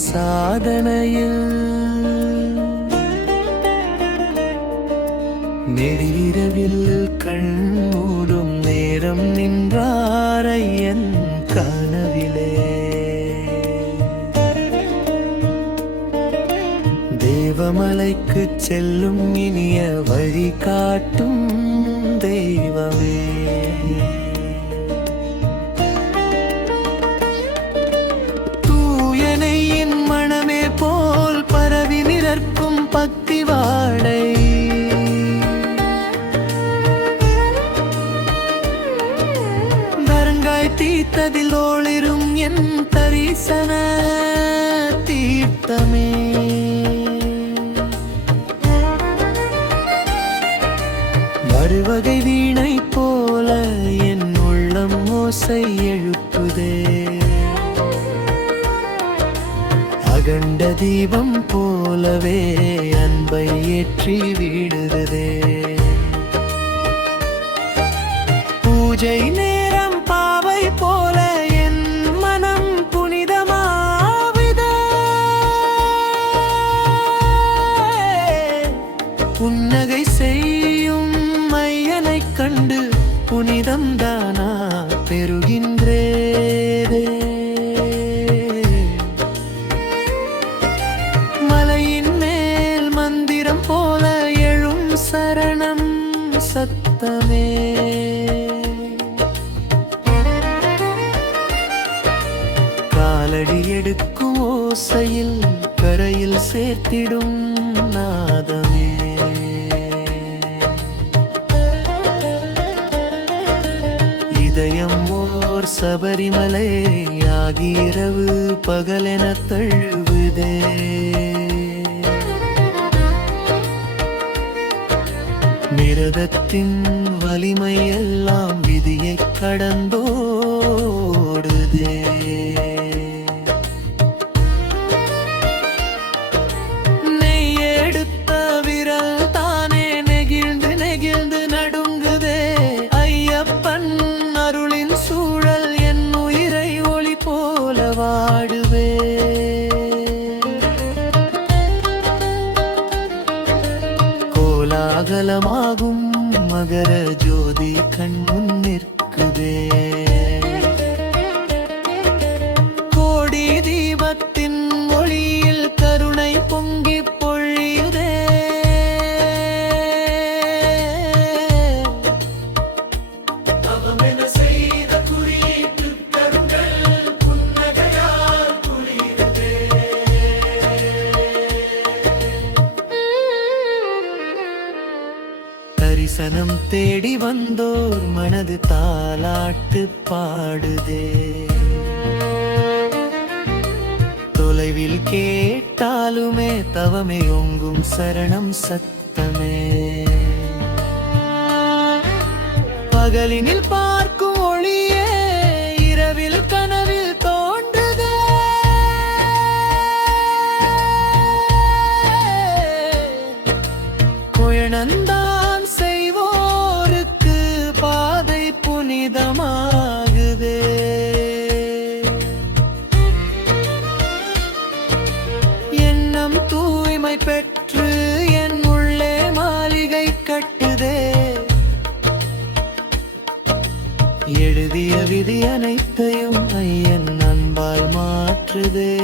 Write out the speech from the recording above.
சாதனையில் நெடிரவில் கண் மூடும் நேரம் நின்றார் ஐயன் கனவிலே. தேவமலைக்கு செல்லும் இனிய வழி காட்டும் தெய்வமே. தூயனையின் மனமே போல் பரவி நிற்கும் பக்தி வாடை. தரங்காய் தீர்த்ததில் ஒளிரும் என் தரிசன தீர்த்தமே. மறுவகை வீணை போல என் உள்ளம் ஓசை எழுப்புதே. அகண்ட தீபம் போலவே அன்பை ஏற்றி விடுதே. பூஜை நேரம் பாவை போல என் மனம் புனிதமாவிதே. புன்னகை செய்யும் மையனை கண்டு புனிதம் தானா பெறுகின்றேதே. மலையின் மேல் மந்திரம் போல எழும் சரணம் சத்தமே. காலடி எடுக்கும் ஓசையில் கரையில் சேர்த்திடும் நாதமே. இதயம் ஓர் சபரிமலை ஆகி இரவு பகலென தழுவுதே. மிருதத்தின் வலிமை எல்லாம் விதியை கடந்தோடுதே. நெய் எடுத்த விரல் தானே நெகிழ்ந்து நெகிழ்ந்து நடுங்குதே. ஐயப்பன் அருளின் சூழல் என் உயிரை ஒளி போல வாடுவே. கோலாகலமாகும் மகர ஜோதி கண்முன் நிற்குதே. கோடி தீபத்தின் ஒளியில் கருணை பொங்கி பொழியுதே. தரிசனம் தேடி வந்தோர் மனது தாலாட்டு பாடுதே. தொலைவில் கேட்டாலுமே தவமே ஒங்கும் சரணம் சத்தமே. பகலினில் பார்க்கும் ஒளியே இரவில் கனவில் தோன்றுதே. குயனந்தான் செய்வோருக்கு பாதை புனிதமாகுதே. எண்ணம் தூய்மை பெற்று என் உள்ளே மாளிகை கட்டுதே. எழுதிய விதி அனைத்தையும் ஐயன் அன்பால் மாற்றுதே.